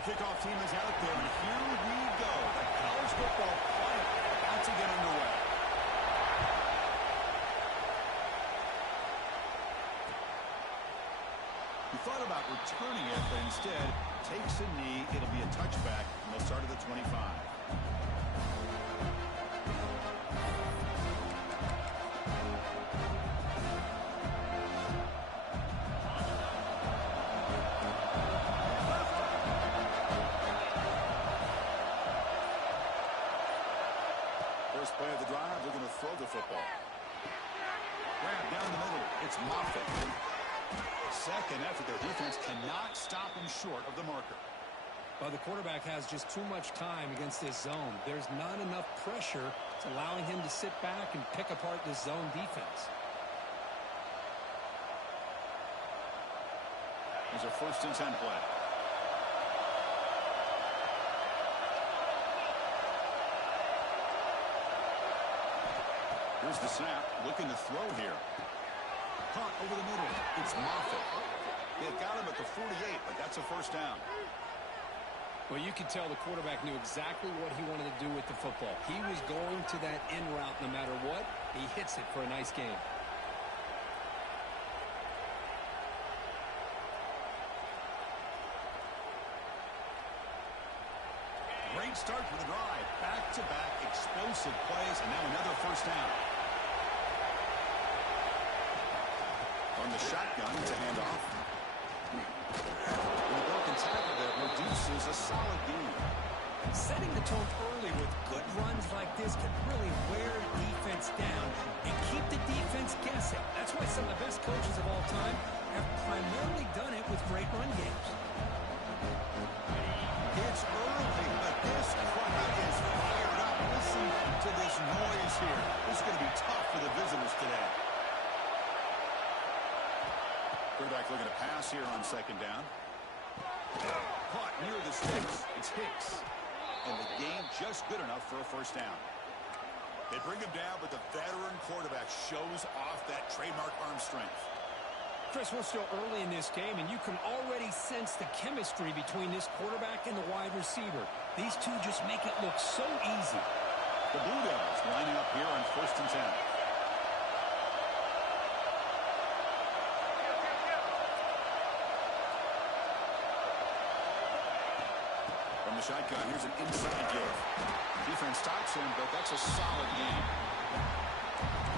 The kickoff team is out there, and here we go. The college football playoff about to get underway. He thought about returning it, but instead takes a knee. It'll be a touchback, and they'll start at the 25. First play of the drive, they're going to throw the football. Grab down the middle. It's Moffitt. Second effort, their defense cannot stop him short of the marker. Well, the quarterback has just too much time against this zone. There's not enough pressure. It's allowing him to sit back and pick apart this zone defense. Here's a 1st and 10 play. Here's the snap, looking to throw here. Caught over the middle. It's Moffitt. They've got him at the 48, but that's a 1st down. Well, you could tell the quarterback knew exactly what he wanted to do with the football. He was going to that in route no matter what. He hits it for a nice gain. Great start for the drive. Back-to-back explosive plays, and now another 1st down. From the shotgun, it's a handoff. And a broken tackle that reduces a solid gain. Setting the tone early with good runs like this can really wear defense down and keep the defense guessing. That's why some of the best coaches of all time have primarily done it with great run games. It's early, but this crowd is fired up. Listen to this noise here. This is going to be tough for the visitors today. Quarterback looking to pass here on 2nd down. Caught near the sticks. It's Hicks. And the game just good enough for a 1st down. They bring him down, but the veteran quarterback shows off that trademark arm strength. Chris, we're still early in this game, and you can already sense the chemistry between this quarterback and the wide receiver. These two just make it look so easy. The Blue Devils lining up here on 1st and 10. From the shotgun, here's an inside give. Defense stops him, but that's a solid game.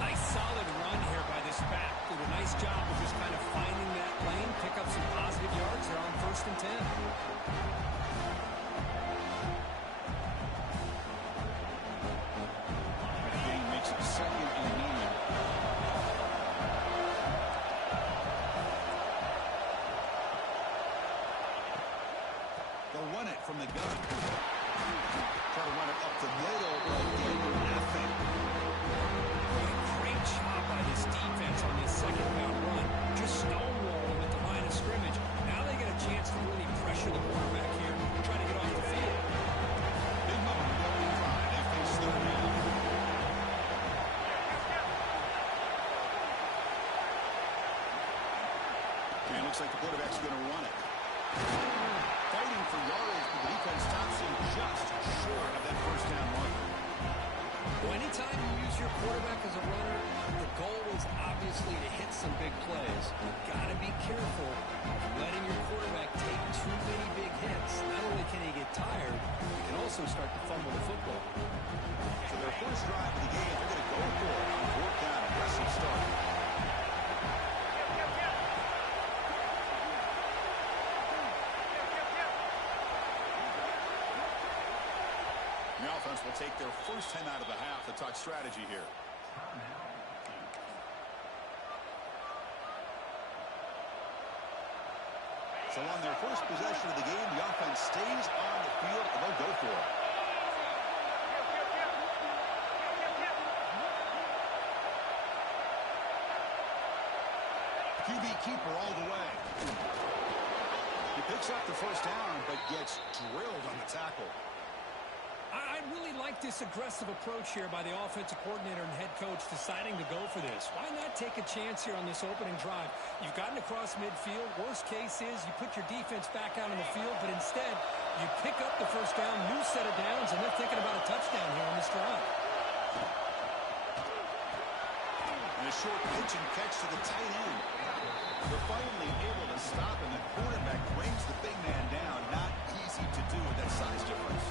Nice solid run here by this back. Did a nice job of just kind of finding that lane, pick up some positive yards there on 1st and 10. That game makes it 2nd and medium. They'll run it from the gun. Try to run it up the middle, but again, nothing. Great job by this defense on this 2nd down run. Just stonewall them at the line of scrimmage. Now they get a chance to really pressure the quarterback here, try to get off the field. Big moment to go in drive. They face 3rd down. And it looks like the quarterback's going to run it. Fighting for yards, but the defense stops him just short of that 1st down marker. Well, anytime you use your quarterback as a runner, the goal is obviously to hit some big plays. You've got to be careful of letting your quarterback take too many big hits. Not only can he get tired, he can also start to fumble the football. So their first drive of the game, they're going to go for it on 4th down. Aggressive start. The offense will take their first 10 out of the half to talk strategy here. So on their first possession of the game, the offense stays on the field, and they'll go for it. QB keeper all the way. He picks up the 1st down, but gets drilled on the tackle. I really like this aggressive approach here by the offensive coordinator and head coach deciding to go for this. Why not take a chance here on this opening drive? You've gotten across midfield. Worst case is you put your defense back out on the field, but instead you pick up the first down, new set of downs, and they're thinking about a touchdown here on this drive. And a short pitch and catch to the tight end. They're finally able to stop, and the quarterback brings the big man down. Not easy to do with that size difference.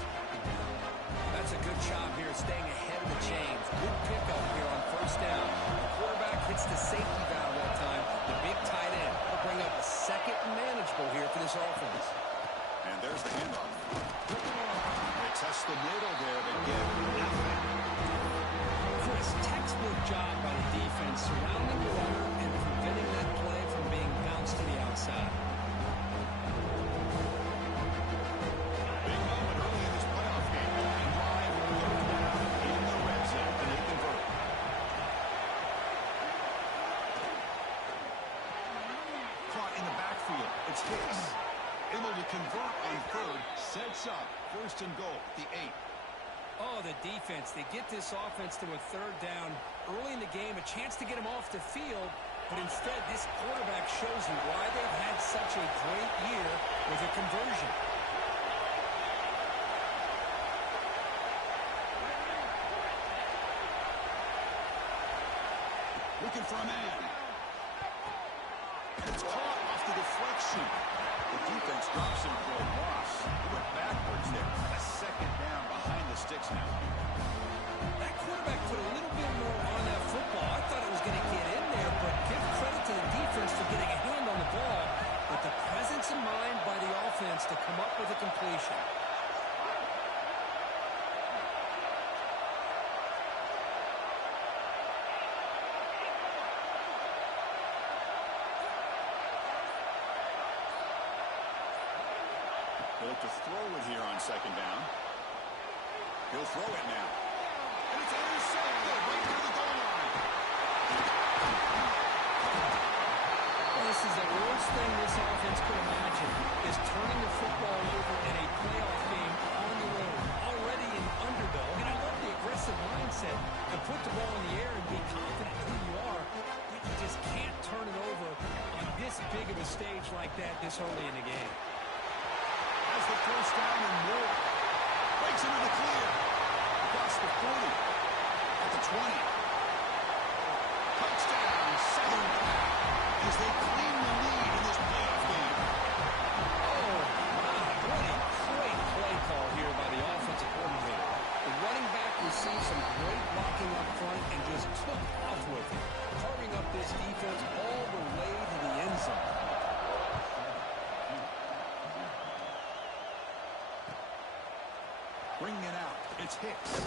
That's a good job here staying ahead of the chains. Good pickup here on first down. The quarterback hits the safety valve that time. The big tight end will bring up a second manageable here for this offense. And there's the handoff. They test the middle there to get nothing. Chris, textbook job by the defense surrounding the runner and preventing that play from being bounced to the outside. Big moment early in this playoff game. Opening drive, third down in the red zone. And they convert. Caught in the backfield. It's Hicks. Able to convert on third. Sets up. First and goal. The 8. Oh, the defense. They get this offense to a third down early in the game, a chance to get him off the field, but instead this quarterback shows you why they've had such a great year with a conversion. Looking for a man. And it's caught off the deflection. The defense drops him for a loss. He went backwards there. A second down behind the sticks now. That quarterback put a little bit more on that football. I thought it was going to get in there, but give credit to the defense for getting a hand on the ball. But the presence of mind by the offense to come up with a completion. He'll look to throw it here on second down. He'll throw it now. And it's intercepted right near the goal line. Well, this is the worst thing this offense could imagine, is turning the football over in a playoff game on the road. Already an underdog, and I love the aggressive mindset to put the ball in the air and be confident in who you are, but you just can't turn it over on this big of a stage like that this early in the game. Has the first down and more. Breaks into the clear. Across the 40. At the 20. Touchdown, Southern Cal, as they claim the lead in this playoff game. Oh, my, what a great play call here by the offensive coordinator. The running back received some great blocking up front and just took off with it, carving up this defense all the way to the end zone. Bringing it out. It's Hicks.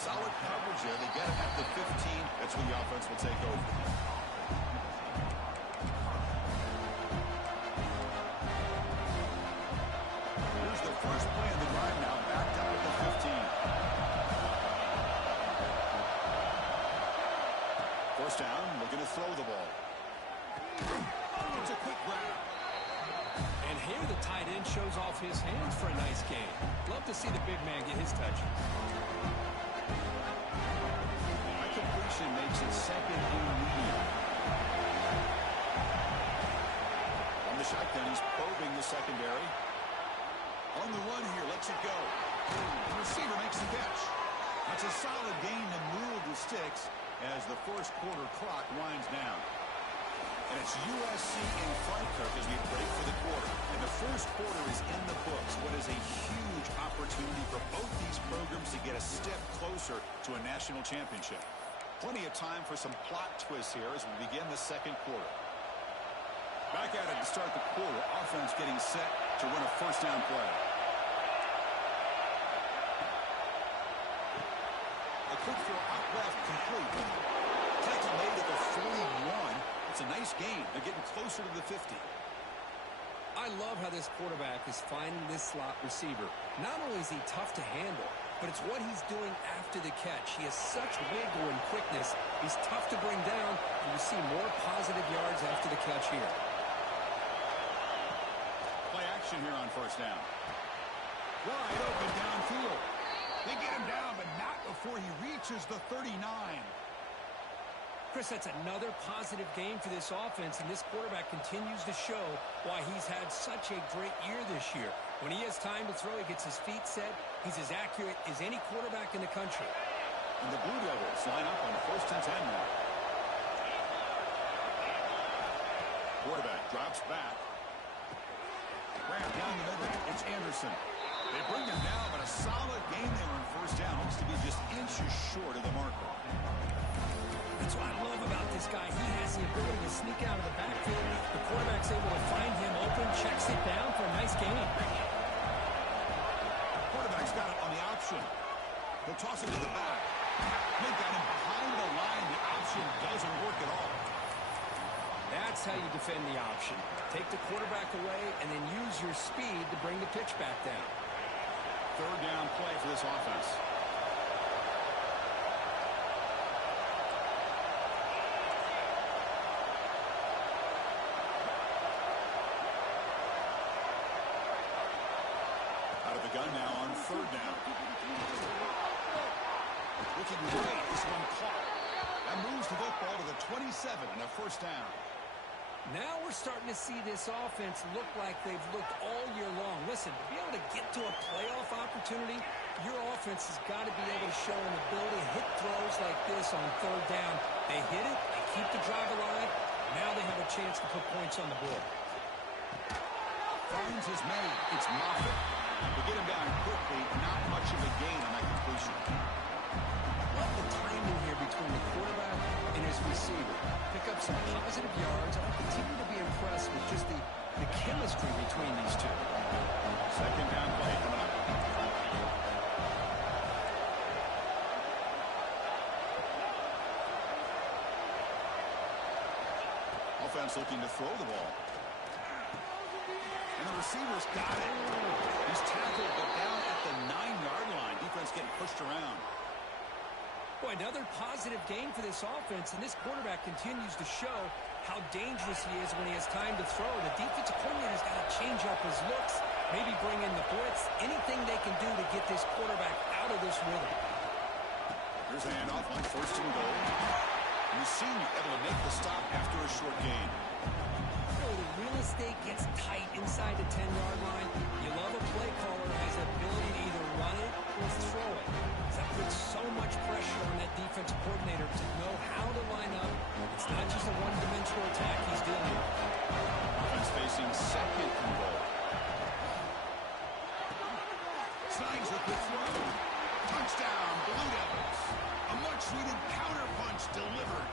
Solid coverage there. They get it at the 15. That's when the offense will take over. Here's the first play of the drive now. Backed up at the 15. First down. Looking to throw the ball. It's a quick grab. And here the tight end shows off his hands for a nice game. Love to see the big man get his touches. That completion makes it second and medium. On the shotgun, he's probing the secondary. On the run here, lets it go. The receiver makes the catch. That's a solid gain to move the sticks as the first quarter clock winds down. And it's USC in front, Kirk, as we break for the quarter. And the first quarter is in the books. What is a huge opportunity for both these programs to get a step closer to a national championship. Plenty of time for some plot twists here as we begin the second quarter. Back at it to start the quarter. Offense getting set to run a first down play. A quick throw out left, complete. Tackle made at the 41. It's a nice gain. They're getting closer to the 50. I love how this quarterback is finding this slot receiver. Not only is he tough to handle, but it's what he's doing after the catch. He has such wiggle and quickness. He's tough to bring down, and you see more positive yards after the catch here. Play action here on first down. Wide open downfield. They get him down, but not before he reaches the 39. Chris, that's another positive game for this offense, and this quarterback continues to show why he's had such a great year this year. When he has time to throw, he gets his feet set. He's as accurate as any quarterback in the country. And the Blue Devils line up on 1st and 10 now. Quarterback drops back. Grab down the middle. It's Anderson. They bring him down, but a solid game there on 1st down. Looks to be just inches short of the marker. That's what I love about this guy. He has the ability to sneak out of the backfield. The quarterback's able to find him open, checks it down for a nice gain. Quarterback's got it on the option. He'll toss it to the back. They got him behind the line. The option doesn't work at all. That's how you defend the option. Take the quarterback away and then use your speed to bring the pitch back down. 3rd down play for this offense. Out of the gun now on 3rd down. Looking great. This one caught. That moves the football to the 27 and a 1st down. Now we're starting to see this offense look like they've looked all year long. Listen, to be able to get to a playoff opportunity, your offense has got to be able to show an ability to hit throws like this on 3rd down. They hit it, they keep the drive alive. Now they have a chance to put points on the board. Finds his man. It's Moffitt. They get him down quickly. Not much of a gain on that completion. Love the timing here between the quarterback and his receiver. Pick up some positive yards. I'll continue to be impressed with just the chemistry between these two. 2nd down play coming up. Offense looking to throw the ball. And the receiver's got it. He's tackled, but down at the 9-yard line. Defense getting pushed around. Boy, another positive game for this offense, and this quarterback continues to show how dangerous he is when he has time to throw. The defensive coordinator's got to change up his looks, maybe bring in the blitz, anything they can do to get this quarterback out of this rhythm. Here's a handoff on 1st and goal. And the senior able to make the stop after a short gain. The real estate gets tight inside the 10-yard line. You love a play caller who has the ability to either run it or throw it. That puts so much pressure on that defensive coordinator to know how to line up. It's not just a one-dimensional attack he's dealing with. Offense facing 2nd and goal. Signs with the throw. Touchdown, Blue Devils. A much-needed counter-punch delivered.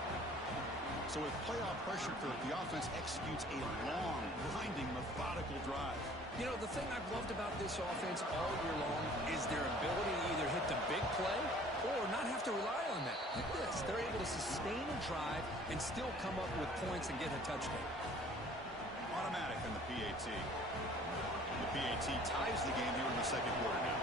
So with playoff pressure, Kirk, the offense executes a long, grinding, methodical drive. You know, the thing I've loved about this offense all year long is their ability to either hit the big play or not have to rely on that. Like this, they're able to sustain a drive and still come up with points and get a touchdown. Automatic on the PAT. The PAT ties the game here in the 2nd quarter now.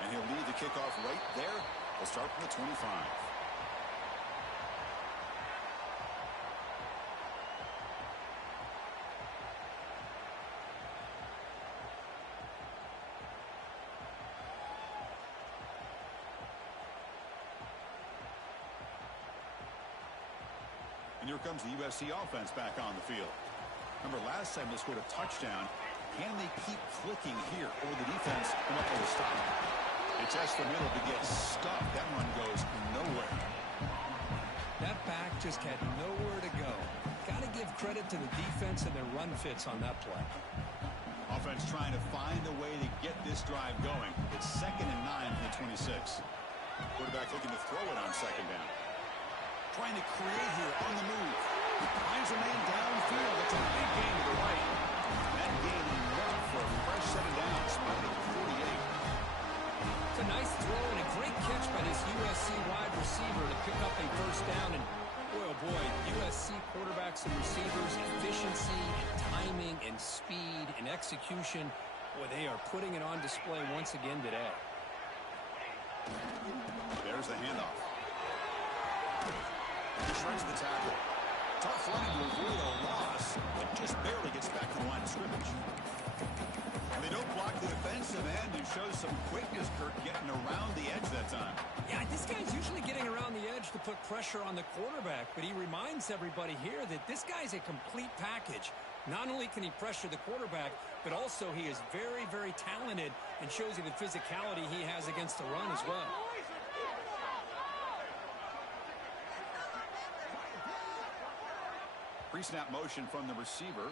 And he'll lead the kickoff right there. We'll start from the 25. And here comes the USC offense back on the field. Remember, last time they scored a touchdown. Can they keep clicking here, or the defense come up with a stop? They test the middle to get stuck. That run goes nowhere. That back just had nowhere to go. Got to give credit to the defense and their run fits on that play. Offense trying to find a way to get this drive going. It's 2nd and 9 from the 26. Quarterback looking to throw it on 2nd down. Trying to create here on the move. Finds a man downfield. It's a big gain to the right. That gain enough for a fresh set of downs. Spotted at the 48. It's a nice throw and a great catch by this USC wide receiver to pick up a 1st down. And boy, oh boy, USC quarterbacks and receivers, efficiency, timing, and speed and execution. Boy, they are putting it on display once again today. There's the handoff. He shreds the tackle. Tough running to avoid a loss, but just barely gets back to the line of scrimmage. And they don't block the defensive end, who shows some quickness, Kirk, getting around the edge that time. Yeah, this guy's usually getting around the edge to put pressure on the quarterback, but he reminds everybody here that this guy's a complete package. Not only can he pressure the quarterback, but also he is very, very talented and shows you the physicality he has against the run as well. Pre-snap motion from the receiver.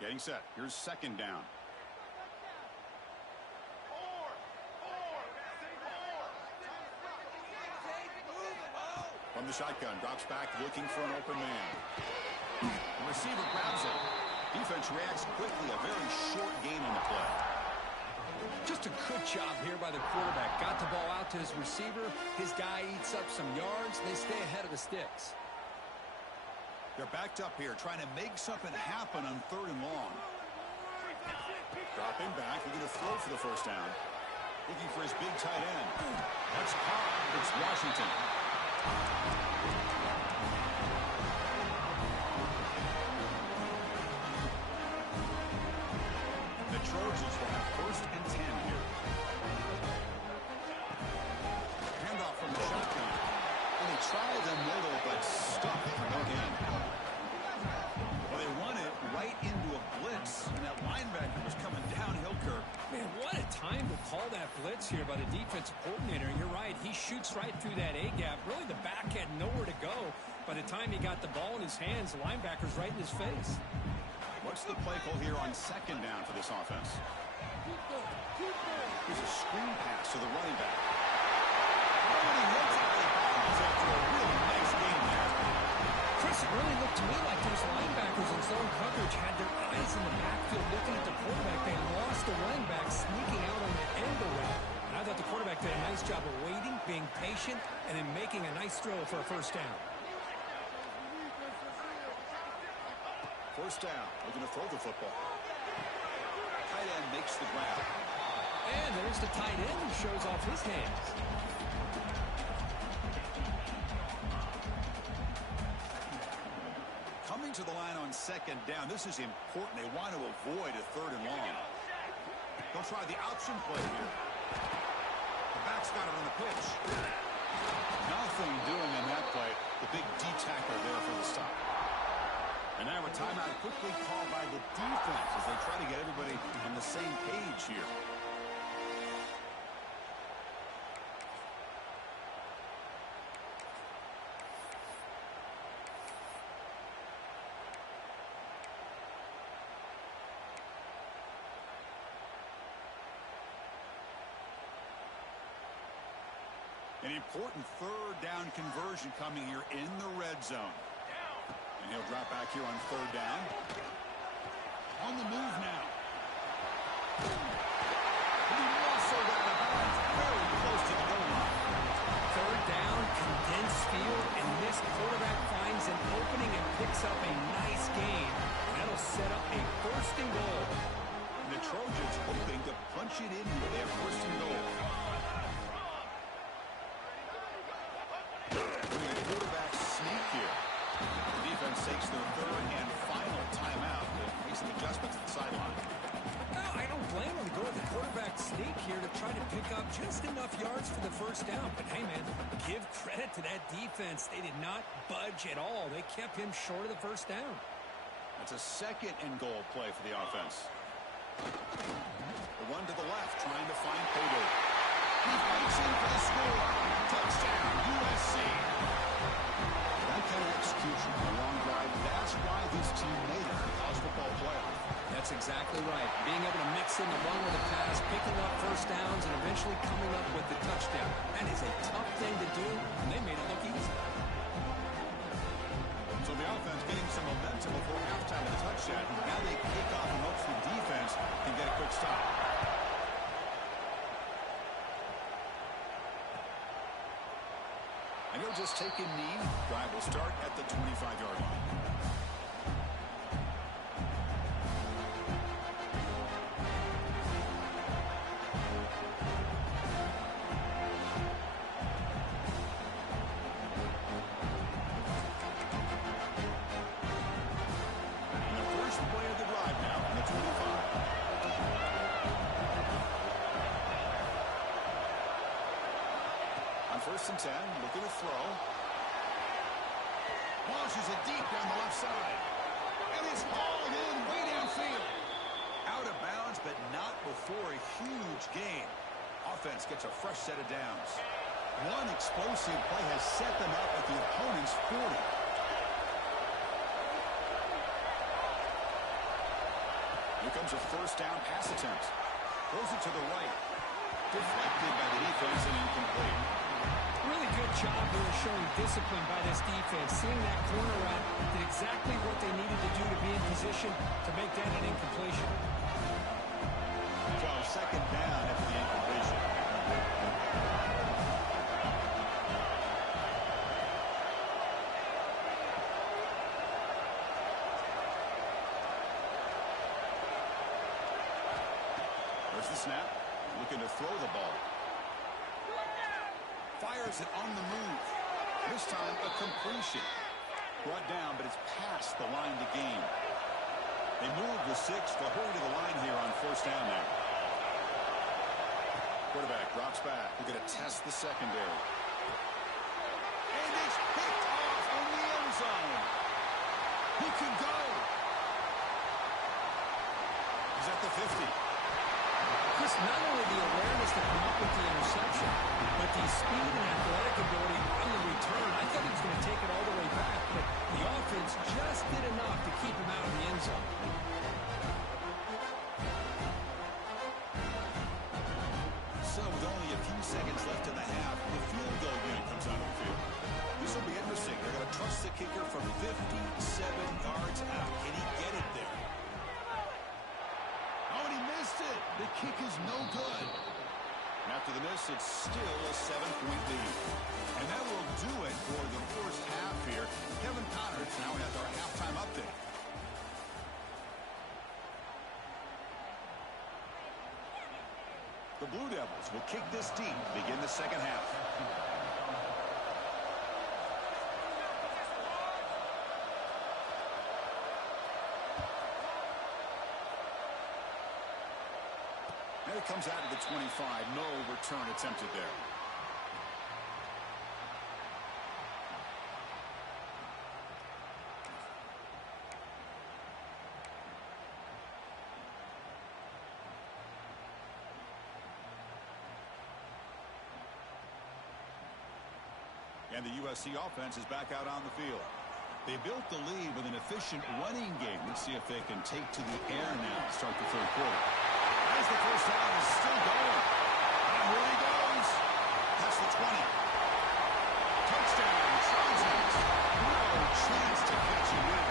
Getting set. Here's second down. From the shotgun, drops back looking for an open man. The receiver grabs it. Defense reacts quickly. A very short gain on the play. Just a good job here by the quarterback. Got the ball out to his receiver. His guy eats up some yards. They stay ahead of the sticks. They're backed up here, trying to make something happen on 3rd and long. Dropping back, looking to throw for the first down. Looking for his big tight end. That's caught. It's Washington. The Trojans will have 1st and 10 here. Handoff from the shotgun. And they try the middle, but stuck for no gain. Well, they run it right into a blitz, and that linebacker was coming downhill, Kirk. Man, what a time to call that blitz here by the defensive coordinator. And you're right, he shoots right through that A-gap. Really, the back had nowhere to go. By the time he got the ball in his hands, the linebacker's right in his face. What's the play call here on 2nd down for this offense? Here's a screen pass to the running back. After a really nice game there. Chris, it really looked to me like those linebackers in zone coverage had their eyes in the backfield looking at the quarterback. They lost the running back sneaking out on that angle route. And I thought the quarterback did a nice job of waiting, being patient, and then making a nice throw for a first down. First down, looking to throw the football. Tight end makes the grab. And there's the tight end who shows off his hands. Coming to the line on 2nd down. This is important. They want to avoid a 3rd and long. They'll try the option play here. The back's got it on the pitch. Nothing doing in that play. The big D tackle there for the stop. And now a timeout quickly called by the defense as they try to get everybody on the same page here. An important 3rd down conversion coming here in the red zone. And he'll drop back here on 3rd down. On the move now. He muscled out of bounds very close to the goal line. 3rd down, condensed field, and this quarterback finds an opening and picks up a nice gain. That'll set up a 1st and goal. And the Trojans hoping to punch it in here. They have 1st and goal. Doing a quarterback sneak here. The defense takes their 3rd and final timeout. They make some adjustments at the sideline. No, I don't blame him to go with the quarterback sneak here to try to pick up just enough yards for the 1st down. But hey, man, give credit to that defense. They did not budge at all. They kept him short of the 1st down. That's a 2nd and goal play for the offense. The run to the left, trying to find payday. He fights in for the score. Touchdown, USC. That kind of execution on a long drive, that's why this team made it for the college football playoff. That's exactly right. Being able to mix in the run with the pass, picking up 1st downs, and eventually coming up with the touchdown. That is a tough thing to do, and they made it look easy. So the offense getting some momentum before halftime with a touchdown. Now they kick off and hopes the defense can get a quick stop. they'll just take a knee. Drive will start at the 25-yard line. First and 10, looking to throw. Launches it deep down the left side. And it's hauled in way downfield. Out of bounds, but not before a huge gain. Offense gets a fresh set of downs. One explosive play has set them up at the opponent's 40. Here comes a first down pass attempt. Throws it to the right. Deflected by the defense and incomplete. Really good job here showing discipline by this defense. Seeing that corner route did exactly what they needed to do to be in position to make that an incompletion. So second down after the incompletion. There's the snap. Looking to throw the ball. Fires it on the move. This time a completion. Brought down, but it's past the line to gain. They move the 6 to hurry to the line here on first down now. Quarterback drops back. We're going to test the secondary. And it's picked off in the end zone. He can go. He's at the 50. Chris, not only the awareness to come up with the interception, but the speed and athletic ability on the return. I thought he was going to take it all the way back, but the offense just did enough to keep him out of the end zone. So with only a few seconds left in the half, the field goal unit comes onto the field. This will be interesting. They're going to trust the kicker from 57 yards out. Can he get it there? The kick is no good. And after the miss, it's still a 7-point lead. And that will do it for the first half here. Kevin Connors now has our halftime update. The Blue Devils will kick this deep to begin the second half. And it comes out of the 25. No return attempted there. And the USC offense is back out on the field. They built the lead with an efficient running game. Let's see if they can take to the air now to start the third quarter. As the first down is still going. And here he goes. That's the 20. Touchdown, Trojans. No chance to catch him in.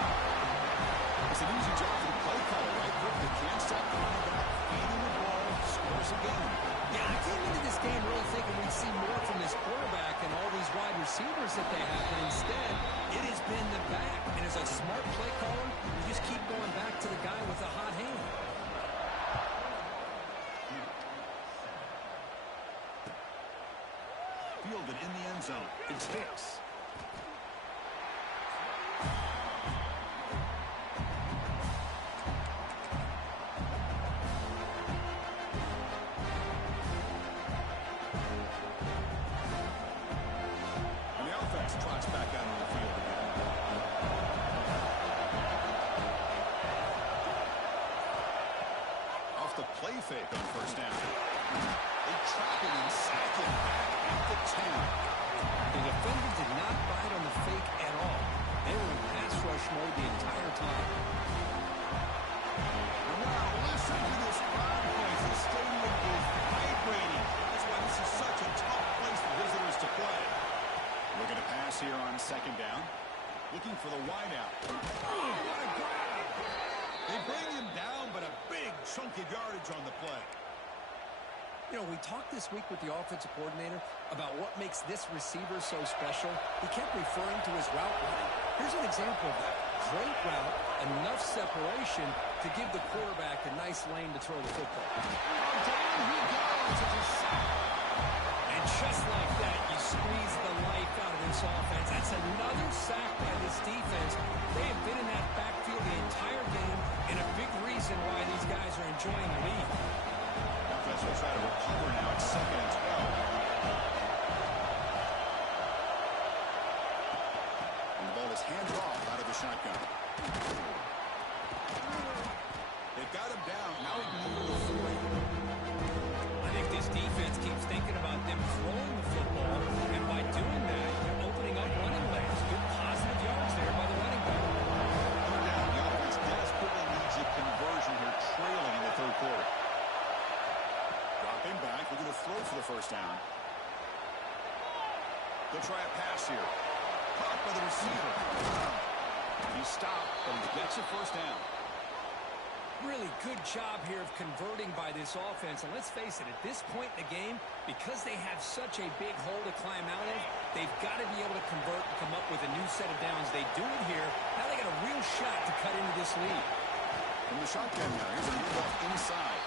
It's an easy job for the play caller, right? They can't stop the running back, feeding the ball, scores again. Yeah, I came into this game really thinking we'd see more from this quarterback and all these wide receivers that they have, but instead, it has been the back. And as a smart play caller, you just keep going back to the guy with the hot hand. Fielded in the end zone. It's Hicks. And the offense trots back out on the field again. Off the play fake on first down. They trap it and sack him back at the 10. The defender did not bite on the fake at all. They were in pass rush mode the entire time. And now listen to this crowd noise. The stadium is vibrating. That's why this is such a tough place for visitors to play. Looking to pass here on second down. Looking for the wideout. Oh, what a grab! They bring him down, but a big chunk of yardage on the play. You know, we talked this week with the offensive coordinator about what makes this receiver so special. He kept referring to his route running. Here's an example of that. Great route, enough separation to give the quarterback a nice lane to throw the football. Down he goes. It's a sack. And just like that, you squeeze the life out of this offense. That's another sack by this defense. They have been in that backfield the entire game, and a big reason why these guys are enjoying the lead. Offense will try to recover now. It's 2nd and 12. And the ball is handed off out of the shotgun. They've got him down out near the 40. I think this defense keeps thinking about them throwing the football, and by doing that, they're opening up running lanes. Good positive yards there by the running back. Third down. The offense desperately needs a conversion here, trailing in the 3rd quarter. Dropping back, looking to throw for the 1st down. They'll try a pass here. Caught by the receiver. He stopped, but he gets a 1st down. Really good job here of converting by this offense. And let's face it, at this point in the game, because they have such a big hole to climb out of, they've got to be able to convert and come up with a new set of downs. They do it here. Now they got a real shot to cut into this lead. From the shotgun now, here's a handoff inside.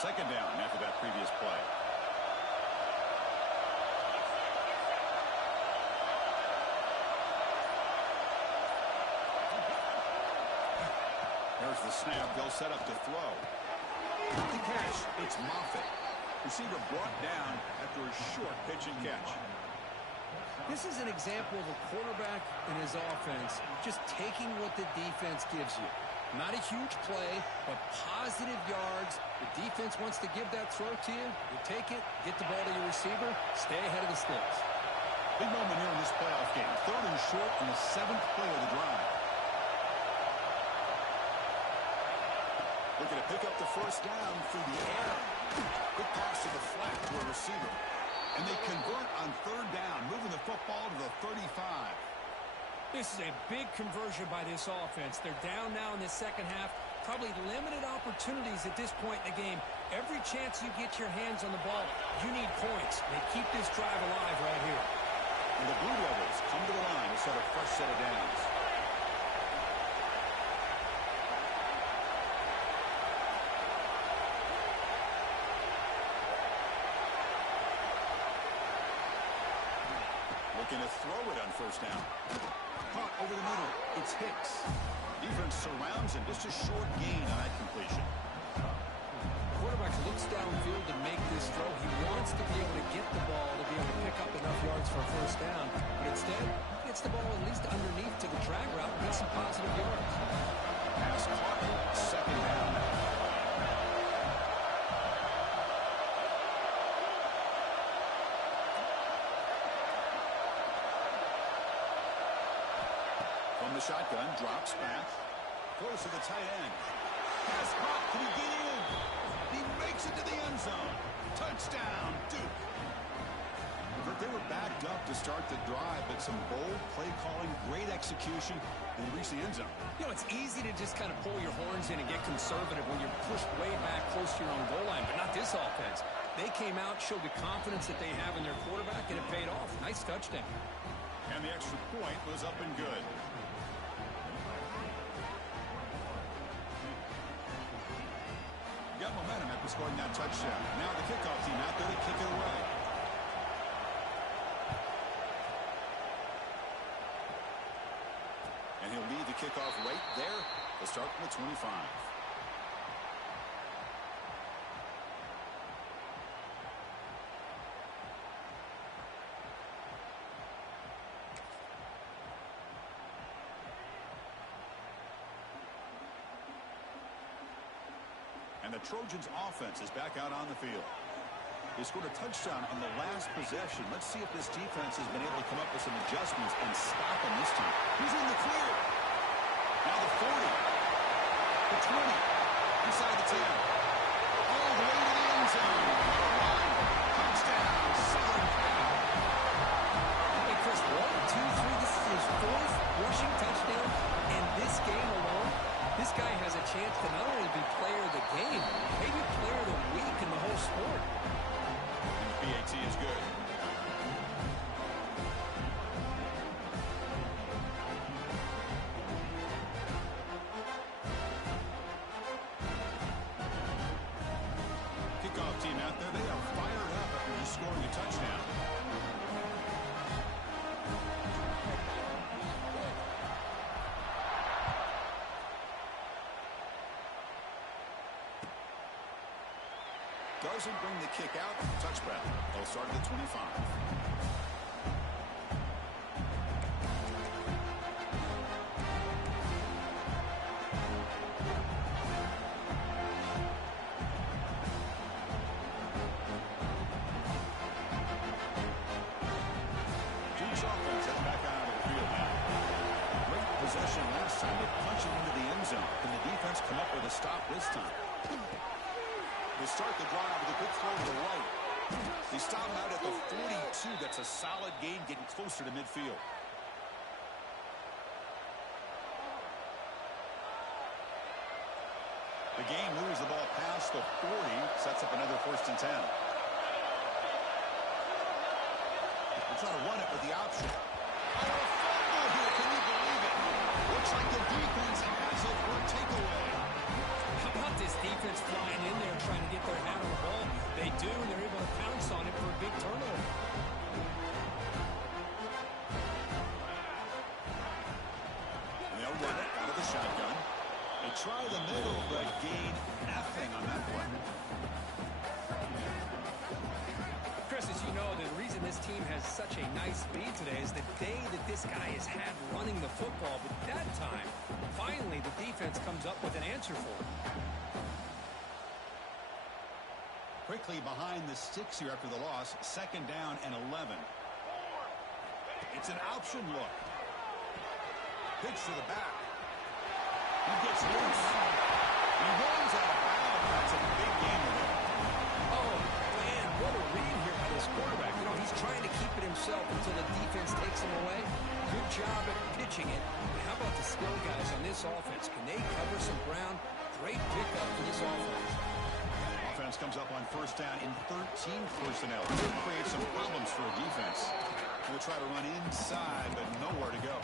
Second down after that previous play. There's the snap. They'll set up to throw. The catch. It's Moffitt. Receiver brought down after a short pitch and catch. This is an example of a quarterback and his offense just taking what the defense gives you. Not a huge play, but positive yards. The defense wants to give that throw to you. You take it, get the ball to your receiver, stay ahead of the sticks. Big moment here in this playoff game. 3rd and short in the 7th play of the drive. Looking to pick up the 1st down through the air. Quick pass to the flat to a receiver. And they convert on 3rd down, moving the football to the 35. This is a big conversion by this offense. They're down now in the 2nd half. Probably limited opportunities at this point in the game. Every chance you get your hands on the ball, you need points. They keep this drive alive right here. And the Blue Devils come to the line to set a fresh set of downs. Looking to throw it on 1st down. Caught over the middle. It's Hicks. Defense surrounds him. Just a short gain on that completion. Quarterback looks downfield to make this throw. He wants to be able to get the ball to be able to pick up enough yards for a 1st down. But instead, he gets the ball at least underneath to the drag route and gets some positive yards. Pass caught. 2nd down. The shotgun drops back. Close to the tight end. Pass caught. Can he get in? He makes it to the end zone. Touchdown, Duke. But they were backed up to start the drive, but some bold play calling, great execution, and reach the end zone. You know, it's easy to just kind of pull your horns in and get conservative when you're pushed way back close to your own goal line, but not this offense. They came out, showed the confidence that they have in their quarterback, and it paid off. Nice touchdown. And the extra point was up and good. Got momentum after scoring that touchdown. Now the kickoff team out there to kick it away. And he'll lead the kickoff right there to start from the 25. And the Trojans' offense is back out on the field. They scored a touchdown on the last possession. Let's see if this defense has been able to come up with some adjustments and stop them this time. He's in the clear. Now the 40. The 20. Inside the 10. All the way to the end zone. Touchdown, Southern Cal. Hey, Chris, 1 or 2 rushing touchdown, and this game alone, this guy has a chance to not only be player of the game, maybe player of the week in the whole sport. And the PAT is good. Kickoff team out there, they are fired up after just scoring a touchdown. Doesn't bring the kick out. Touchback. They'll start at the 25. Duke's offense heading back out of the field now. Great possession last time. They punch it into the end zone. Can the defense come up with a stop this time? They start the drive with a quick throw to the right. They stop him out at the 42. That's a solid gain, getting closer to midfield. The game moves the ball past the 40, sets up another 1st and 10. They're trying to run it with the option. Oh, a fumble here. Can you believe it? Looks like the defense has it for a takeaway. How about this defense flying in there trying to get their hand on the ball? They do, and they're able to pounce on it for a big turnover. They'll run it out of the shotgun. They try the middle, but gain nothing on that one. Chris, as you know, the reason this team has such a nice lead today is the day that this guy has had running the football. But that time, finally, the defense comes up with an answer for him. Quickly behind the sticks here after the loss. 2nd down and 11. It's an option look. Pitch to the back. He gets loose. He runs out of bounds. That's a big gain for him. Oh, man, what a read here by this quarterback. You know, he's trying to keep it himself until the defense takes him away. Good job at pitching it. But how about the skill guys on this offense? Can they cover some ground? Great pickup for this offense. Offense comes up on 1st down in 13 personnel. Could create some problems for a defense. They'll try to run inside, but nowhere to go.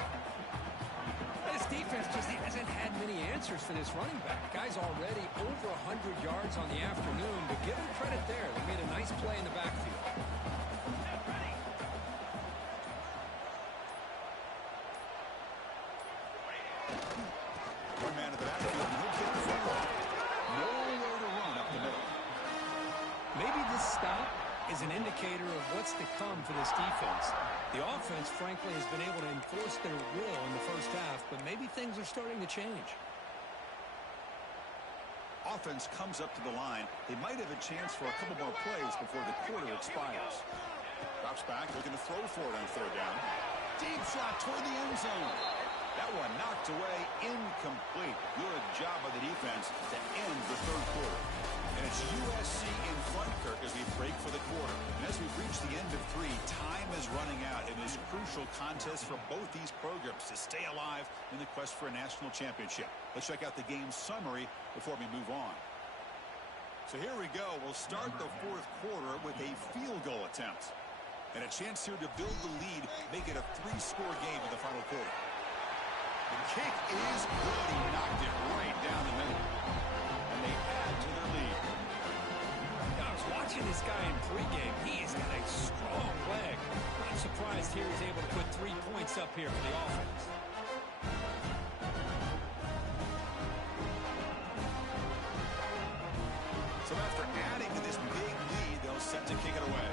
This defense just hasn't had many answers for this running back. Guy's already over 100 yards on the afternoon, but give him credit there. They made a nice play in the backfield. One man at the backfield, and he'll get the football. Nowhere to run up the middle. Maybe this stop is an indicator of what's to come for this defense. The offense, frankly, has been able to enforce their will in the 1st half, but maybe things are starting to change. Offense comes up to the line. They might have a chance for a couple more plays before the quarter expires. Drops back, looking to throw for it on 3rd down. Deep shot toward the end zone. That one knocked away, incomplete. Good job by the defense to end the 3rd quarter. And it's USC in front, Kirk, as we break for the quarter. And as we've reached the end of 3, time is running out in this crucial contest for both these programs to stay alive in the quest for a national championship. Let's check out the game summary before we move on. So here we go. We'll start the 4th quarter with a field goal attempt. And a chance here to build the lead, make it a 3-score game in the final quarter. The kick is good. He knocked it right down the middle. And they add to their lead. I was watching this guy in pregame. He has got a strong leg. I'm surprised here he's able to put 3 points up here for the offense. So after adding to this big lead, they'll set to kick it away.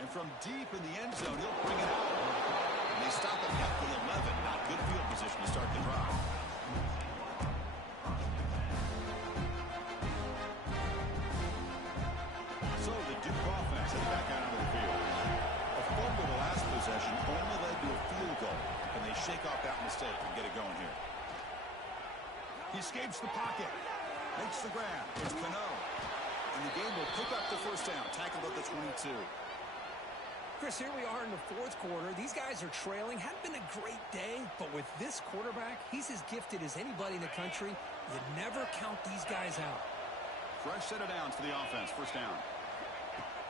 And from deep in the end zone, he'll bring it out. And they stop him at the 11. Not good field position to start the drive. So the Duke offense is back out onto the field. A fumble the last possession only led to a field goal. And they shake off that mistake and get it going here. He escapes the pocket. Makes the grab. It's Cano. And the game will first down, tackled at the 22. Chris, here we are in the fourth quarter. These guys are trailing. Hadn't been a great day, but with this quarterback, he's as gifted as anybody in the country. You never count these guys out. Fresh set of downs for the offense. First down.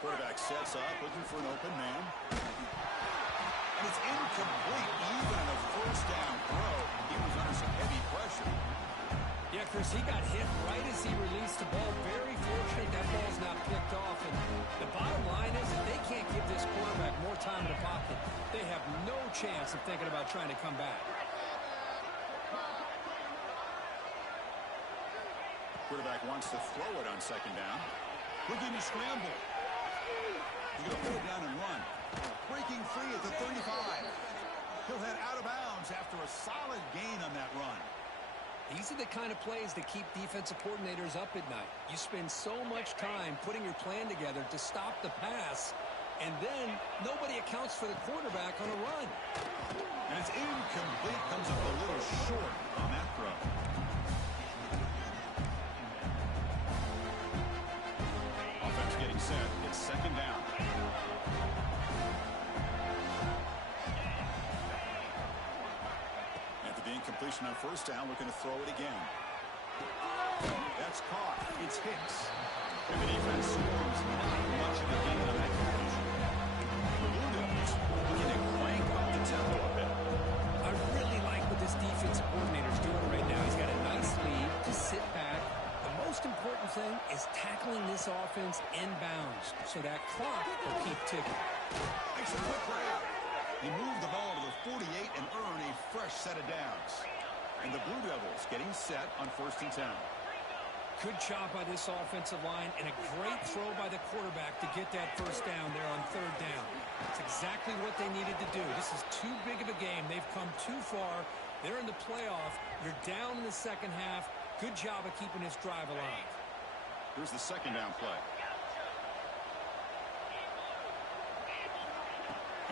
Quarterback sets up, looking for an open man. And it's incomplete, even on a first down throw. He was under some heavy pressure. Yeah, Chris, he got hit right as he released the ball. Very fortunate that ball's not picked off. And the bottom line is that they can't give this quarterback more time in the pocket. They have no chance of thinking about trying to come back. Quarterback wants to throw it on second down. Looking to scramble. He's going to pull it down and run. Breaking free at the 35. He'll head out of bounds after a solid gain on that run. These are the kind of plays that keep defensive coordinators up at night. You spend so much time putting your plan together to stop the pass, and then nobody accounts for the quarterback on a run. And it's incomplete. Comes up a little short on that throw. Offense getting set. It's second down. Incompletion on first down, looking to throw it again. That's caught. It's Hicks. And the defense swarms not much of a gain on that completion. The Blue Devils looking to crank up the tempo a bit. I really like what this defensive coordinator's doing right now. He's got a nice lead to sit back. The most important thing is tackling this offense inbounds so that clock will keep ticking. Makes a quick grab. He moved the ball to the 48 and earned a fresh set of downs. And the Blue Devils getting set on 1st and 10. Good job by this offensive line and a great throw by the quarterback to get that first down there on 3rd down. It's exactly what they needed to do. This is too big of a game. They've come too far. They're in the playoff. You're down in the second half. Good job of keeping this drive alive. Here's the second down play.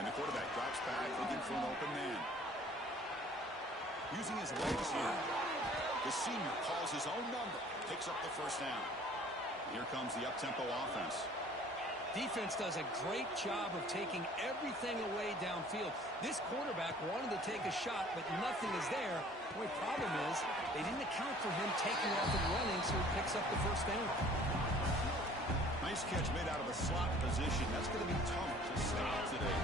And the quarterback drops back, looking for an open man. Using his legs here. The senior calls his own number, picks up the first down. Here comes the up-tempo offense. Defense does a great job of taking everything away downfield. This quarterback wanted to take a shot, but nothing is there. The only problem is they didn't account for him taking off and running, so he picks up the first down. Nice catch made out of a slot position. That's going to be tough to stop today.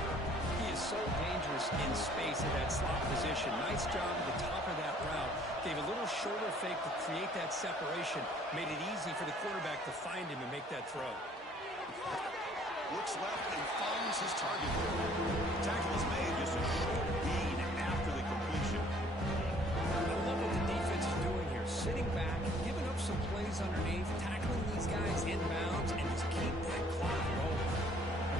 He is so dangerous in space in that slot position. Nice job at the top of that route. Gave a little shoulder fake to create that separation. Made it easy for the quarterback to find him and make that throw. Looks left and finds his target. Tackle is made, just a short gain after the completion. I love what the defense is doing here. Sitting back, giving up some plays underneath, tackling these guys inbounds, and just keep that clock rolling.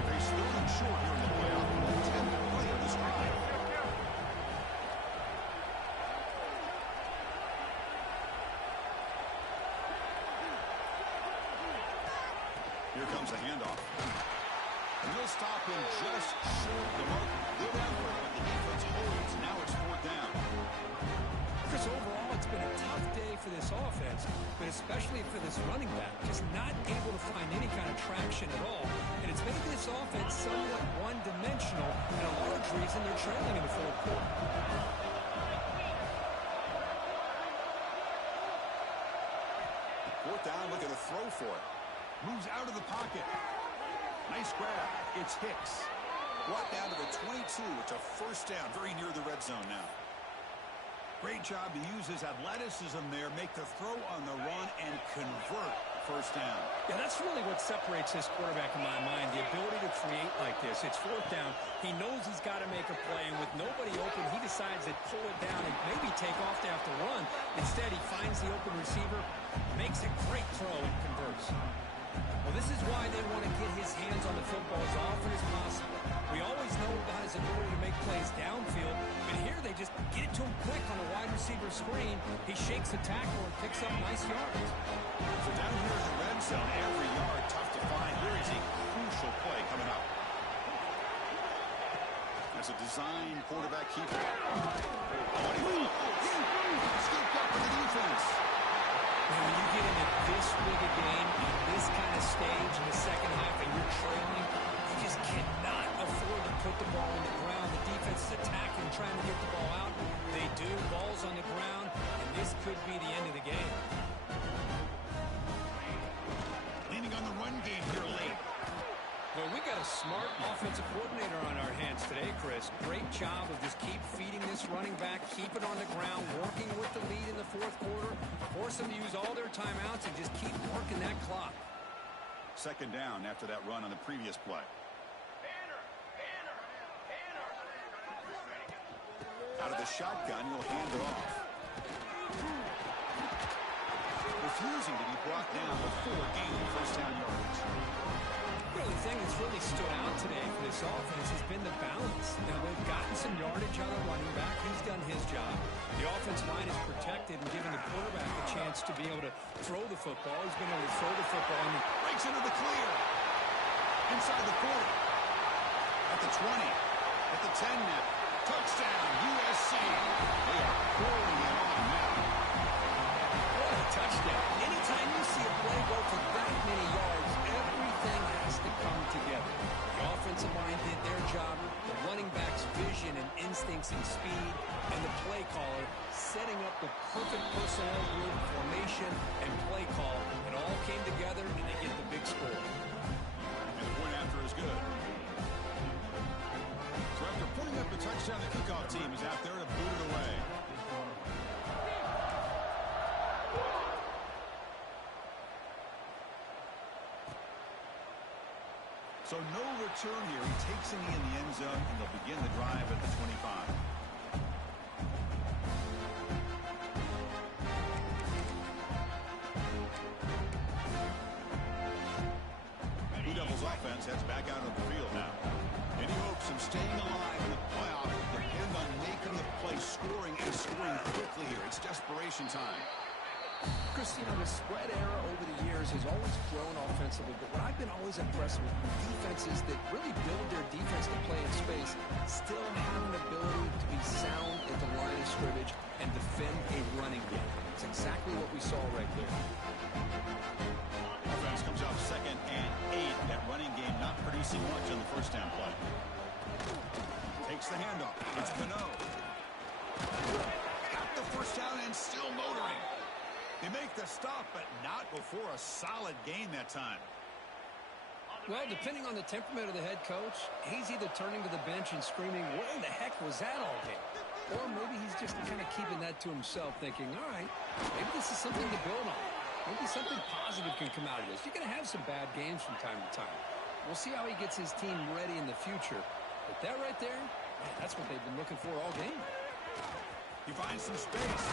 He's falling short here in the playoff. We'll attempt to play on this drive. Here comes the handoff. And he'll stop him just short the mark. Good effort, but the defense holds. Now it's 4th down. Chris, overall, it's been a tough day for this offense, but especially for this running back, just not able to find any kind of traction at all. And it's made this offense somewhat one-dimensional, and a large reason they're trailing in the 4th quarter. 4th down, looking to throw for it. Moves out of the pocket. Nice grab. It's Hicks. Brought down to the 22. It's a first down, very near the red zone now. Great job to use his athleticism there, make the throw on the run, and convert first down. Yeah, that's really what separates this quarterback in my mind, the ability to create like this. It's 4th down. He knows he's got to make a play, and with nobody open, he decides to pull it down and maybe take off to have to run. Instead, he finds the open receiver, makes a great throw, and converts. Well, this is why they want to get his hands on the football as often as possible. We always know about his ability to make plays downfield, but here they just get it to him quick on a wide receiver screen. He shakes the tackle and picks up nice yards. So down here in the red zone, every yard tough to find. Here is a crucial play coming up. That's a design quarterback keeper. Scooped up for the defense. When you get into this big a game, on this kind of stage in the second half, game here late. Well, we got a smart offensive coordinator on our hands today, Chris. Great job of just keep feeding this running back, keep it on the ground, working with the lead in the fourth quarter, force them to use all their timeouts, and just keep working that clock. Second down after that run on the previous play. Out of the shotgun, he'll hand it off. Refusing to be brought down before gaining first down yardage. The only thing that's really stood out today for this offense has been the balance. Now, they've gotten some yardage on the running back. He's done his job. The offensive line is protected and giving the quarterback a chance to be able to throw the football. He's been able to throw the football. And breaks into the clear. Inside the 40. At the 20. At the 10 net. Touchdown, USC. They are pouring it on now. What a touchdown. Anytime you see a play go for that many yards, everything has to come together. The offensive line did their job, the running back's vision and instincts and speed, and the play caller setting up the perfect personnel group, formation, and play call. It all came together, and they get the big score. And the point after is good. So after putting up the touchdown, the kickoff team is out there to boot it away. So no return here. He takes it in the end zone, and they'll begin the drive at the 25. Blue Devils offense heads back out of the field now. Any hopes of staying alive in the playoff depend on making the play, scoring, and scoring quickly here. It's desperation time. Chris, you know, the spread era over the years has always grown offensively, but what I've been always impressed with defenses that really build their defense to play in space still have an ability to be sound at the line of scrimmage and defend a running game. It's exactly what we saw right there. Offense comes out second and 8. That running game not producing much on the first down play. Takes the handoff. It's Pinot. Got the first down and still motoring. They make the stop, but not before a solid gain that time. Well, depending on the temperament of the head coach, he's either turning to the bench and screaming, "Where the heck was that all day?" Or maybe he's just kind of keeping that to himself, thinking, all right, maybe this is something to build on. Maybe something positive can come out of this. You're going to have some bad games from time to time. We'll see how he gets his team ready in the future. But that right there, man, that's what they've been looking for all game. He finds some space.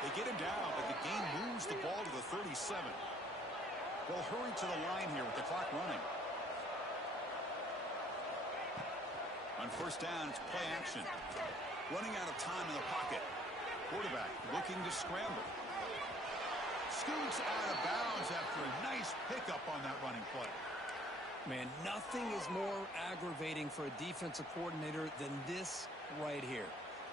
They get him down, but the game moves the ball to the 37. They'll hurry to the line here with the clock running. On first down, it's play action. Running out of time in the pocket. Quarterback looking to scramble. Scoots out of bounds after a nice pickup on that running play. Man, nothing is more aggravating for a defensive coordinator than this right here.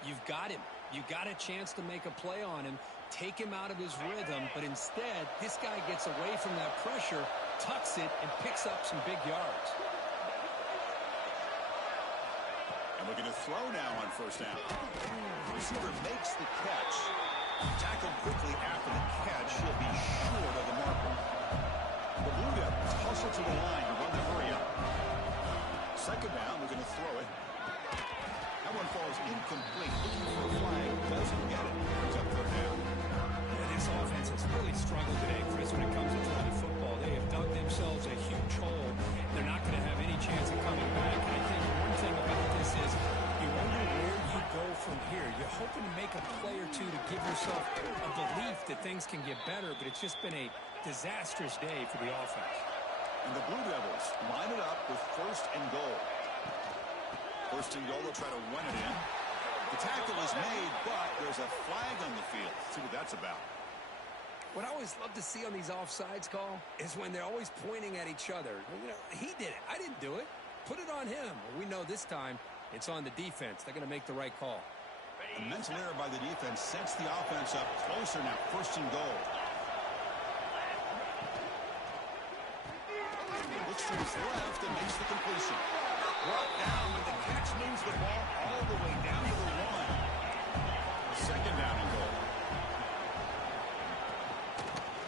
You've got him. You got a chance to make a play on him, take him out of his rhythm, but instead, this guy gets away from that pressure, tucks it, and picks up some big yards. And looking to throw now on first down. The receiver makes the catch. Tackled quickly after the catch. He'll be short of the marker. The Blue Devils hustle to the line to run the hurry up. Second down, we're going to throw it. That one falls incomplete. Looking for a flag. Doesn't get it. Brings up third down. Yeah, this offense has really struggled today, Chris, when it comes to throwing the football. They have dug themselves a huge hole. They're not going to have any chance of coming back. And I think one thing about this is you wonder where you go from here. You're hoping to make a play or two to give yourself a belief that things can get better, but it's just been a disastrous day for the offense. And the Blue Devils line it up with first and goal. First and goal, they'll try to run it in. The tackle is made, but there's a flag on the field. Let's see what that's about. What I always love to see on these offsides call is when they're always pointing at each other. You know, he did it. I didn't do it. Put it on him. Well, we know this time it's on the defense. They're going to make the right call. A mental error by the defense sets the offense up closer now. First and goal. Looks to his left and makes the completion. Brought down, but the catch moves the ball all the way down to the 1. Second down and goal.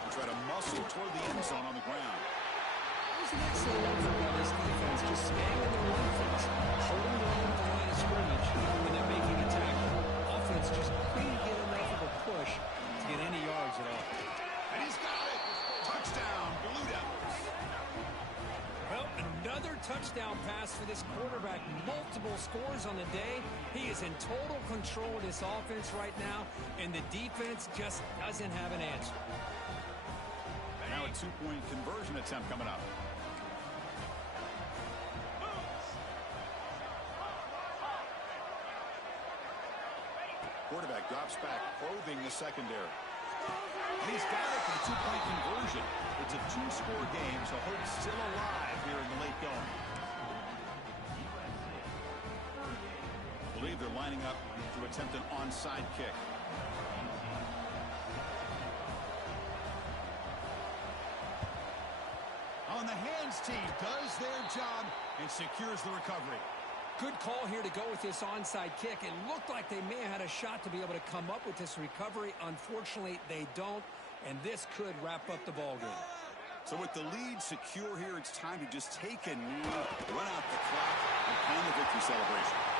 We'll try to muscle toward the end zone on the ground. touchdown pass for this quarterback. Multiple scores on the day. He is in total control of this offense right now, and the defense just doesn't have an answer. Now a 2-point conversion attempt coming up. Quarterback drops back, probing the secondary. And he's got it for the 2-point conversion. It's a 2-score game, so hope's still alive here in the late going. I believe they're lining up to attempt an onside kick. On the hands team does their job and secures the recovery. Good call here to go with this onside kick. It looked like they may have had a shot to be able to come up with this recovery. Unfortunately, they don't, and this could wrap up the ballgame. So with the lead secure here, it's time to just take a knee, run out the clock, and plan the victory celebration.